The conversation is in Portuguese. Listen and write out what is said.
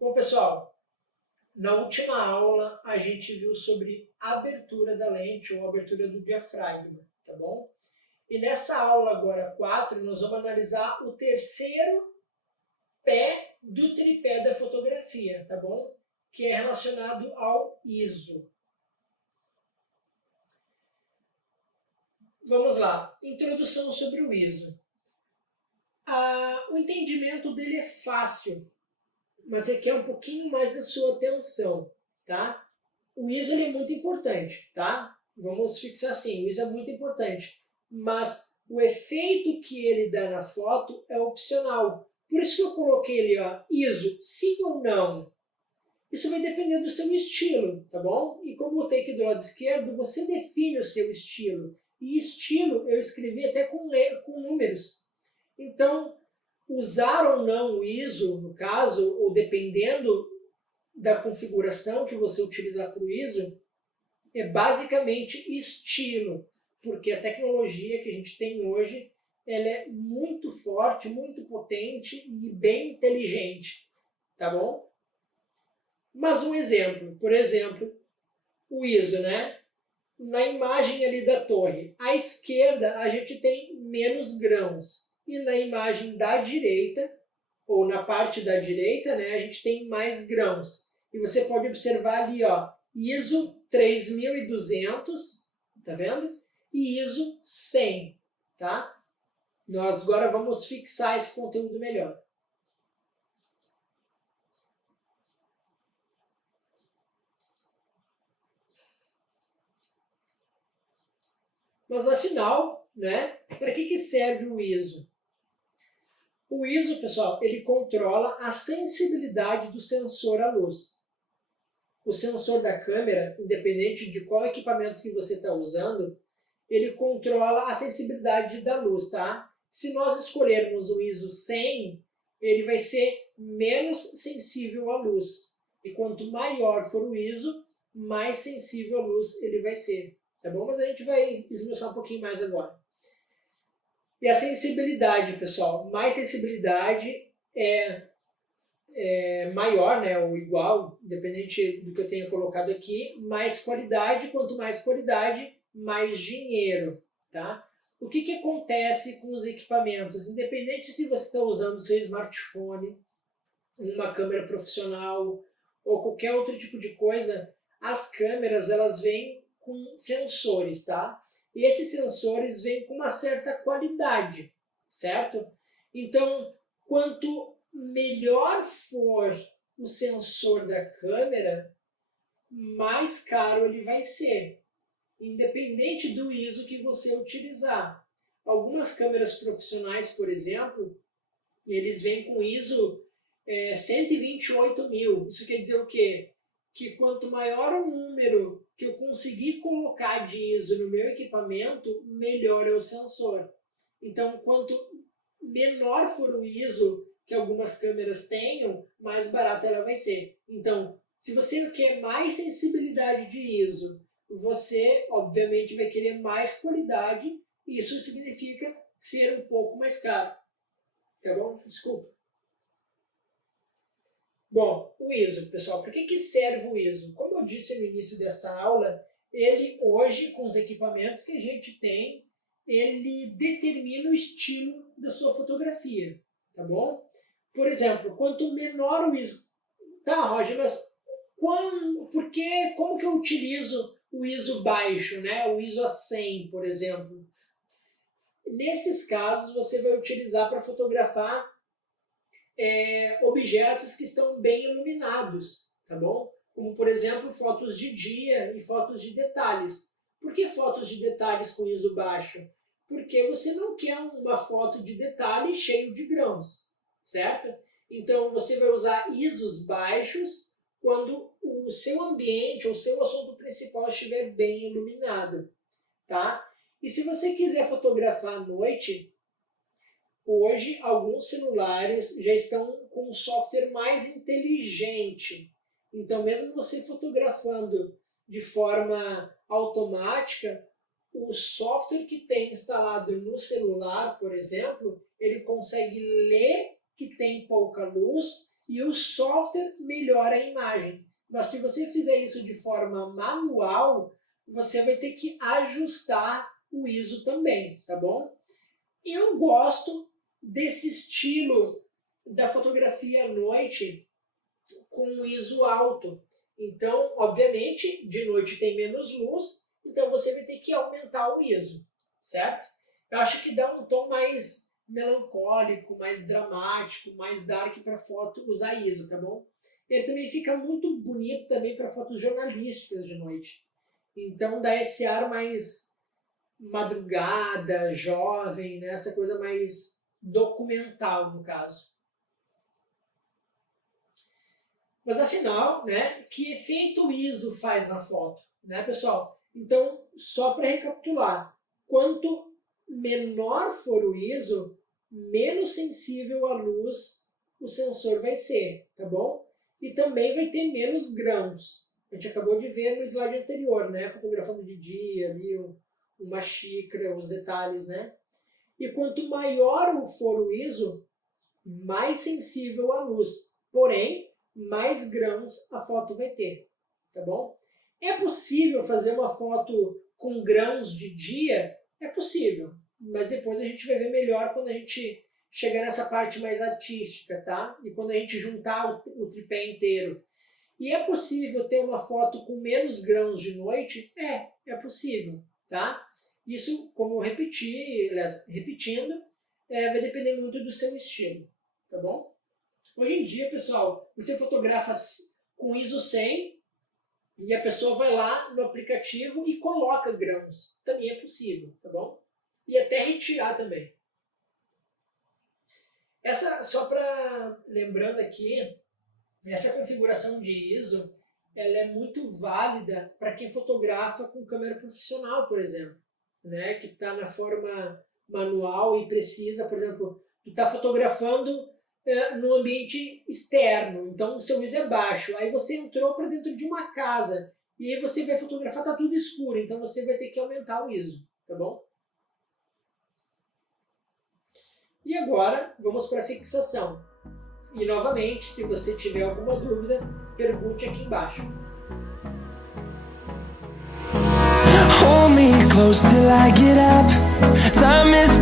Bom, pessoal, na última aula a gente viu sobre a abertura da lente ou abertura do diafragma, tá bom? E nessa aula agora 4, nós vamos analisar o terceiro pé do tripé da fotografia, tá bom? Que é relacionado ao ISO. Vamos lá, introdução sobre o ISO. O entendimento dele é fácil, mas requer um pouquinho mais da sua atenção, tá? O ISO ele é muito importante, tá? Vamos fixar assim, o ISO é muito importante, mas o efeito que ele dá na foto é opcional. Por isso que eu coloquei ali, ó, ISO, sim ou não. Isso vai depender do seu estilo, tá bom? E como eu botei aqui do lado esquerdo, você define o seu estilo. E estilo eu escrevi até com números. Então, usar ou não o ISO, no caso, ou dependendo da configuração que você utilizar para o ISO, é basicamente estilo, porque a tecnologia que a gente tem hoje ela é muito forte, muito potente e bem inteligente, tá bom? Mas um exemplo, por exemplo, o ISO, né? Na imagem ali da torre, à esquerda a gente tem menos grãos e na imagem da direita, ou na parte da direita, né, a gente tem mais grãos. E você pode observar ali, ó, ISO 3200, tá vendo? E ISO 100, tá? Nós agora vamos fixar esse conteúdo melhor. Mas afinal, né, para que serve o ISO? O ISO, pessoal, ele controla a sensibilidade do sensor à luz. O sensor da câmera, independente de qual equipamento que você está usando, ele controla a sensibilidade da luz, tá? Se nós escolhermos o ISO 100, ele vai ser menos sensível à luz. E quanto maior for o ISO, mais sensível à luz ele vai ser, tá bom? Mas a gente vai esmiuçar um pouquinho mais agora. E a sensibilidade, pessoal, mais sensibilidade é maior, né, ou igual, independente do que eu tenha colocado aqui, mais qualidade, quanto mais qualidade, mais dinheiro, tá? O que acontece com os equipamentos? Independente se você está usando o seu smartphone, uma câmera profissional ou qualquer outro tipo de coisa, as câmeras elas vêm com sensores, tá? E esses sensores vêm com uma certa qualidade, certo? Então, quanto melhor for o sensor da câmera, mais caro ele vai ser, independente do ISO que você utilizar. Algumas câmeras profissionais, por exemplo, eles vêm com ISO 128.000. Isso quer dizer o quê? Que quanto maior o número que eu conseguir colocar de ISO no meu equipamento, melhor é o sensor. Então, quanto menor for o ISO que algumas câmeras tenham, mais barata ela vai ser. Então, se você quer mais sensibilidade de ISO, você, obviamente, vai querer mais qualidade, e isso significa ser um pouco mais caro. Tá bom? Desculpa. Bom, o ISO, pessoal, para que serve o ISO? Como eu disse no início dessa aula, ele hoje, com os equipamentos que a gente tem, ele determina o estilo da sua fotografia, tá bom? Por exemplo, quanto menor o ISO... Tá, Roger, mas como que eu utilizo o ISO baixo, né? O ISO a 100, por exemplo? Nesses casos, você vai utilizar para fotografar objetos que estão bem iluminados, tá bom? Como, por exemplo, fotos de dia e fotos de detalhes. Por que fotos de detalhes com ISO baixo? Porque você não quer uma foto de detalhe cheio de grãos, certo? Então, você vai usar ISOs baixos quando o seu ambiente ou o seu assunto principal estiver bem iluminado, tá? E se você quiser fotografar à noite, hoje, alguns celulares já estão com um software mais inteligente. Então, mesmo você fotografando de forma automática, o software que tem instalado no celular, por exemplo, ele consegue ler que tem pouca luz e o software melhora a imagem. Mas se você fizer isso de forma manual, você vai ter que ajustar o ISO também, tá bom? Eu gosto desse estilo da fotografia à noite com ISO alto. Então, obviamente, de noite tem menos luz, então você vai ter que aumentar o ISO, certo? Eu acho que dá um tom mais melancólico, mais dramático, mais dark para foto usar ISO, tá bom? Ele também fica muito bonito também para fotos jornalísticas de noite. Então dá esse ar mais madrugada, jovem, né? Essa coisa mais documental, no caso. Mas afinal, né, que efeito o ISO faz na foto, né, pessoal? Então, só para recapitular, quanto menor for o ISO, menos sensível à luz o sensor vai ser, tá bom? E também vai ter menos grãos. A gente acabou de ver no slide anterior, né, fotografando de dia, ali uma xícara, os detalhes, né? E quanto maior for o ISO, mais sensível à luz. Porém, mais grãos a foto vai ter, tá bom? É possível fazer uma foto com grãos de dia? É possível, mas depois a gente vai ver melhor quando a gente chegar nessa parte mais artística, tá? E quando a gente juntar o tripé inteiro. E é possível ter uma foto com menos grãos de noite? É possível, tá? Isso, como eu repetindo, vai depender muito do seu estilo, tá bom? Hoje em dia, pessoal, você fotografa com ISO 100 e a pessoa vai lá no aplicativo e coloca grãos. Também é possível, tá bom? E até retirar também. Só para lembrando aqui, essa configuração de ISO, ela é muito válida para quem fotografa com câmera profissional, por exemplo, né? Que está na forma manual e precisa, por exemplo, tu está fotografando no ambiente externo, então o seu ISO é baixo, aí você entrou para dentro de uma casa e aí você vai fotografar, tá tudo escuro, então você vai ter que aumentar o ISO, tá bom? E agora vamos para a fixação. E novamente, se você tiver alguma dúvida, pergunte aqui embaixo. Hold me close till I get up. Time is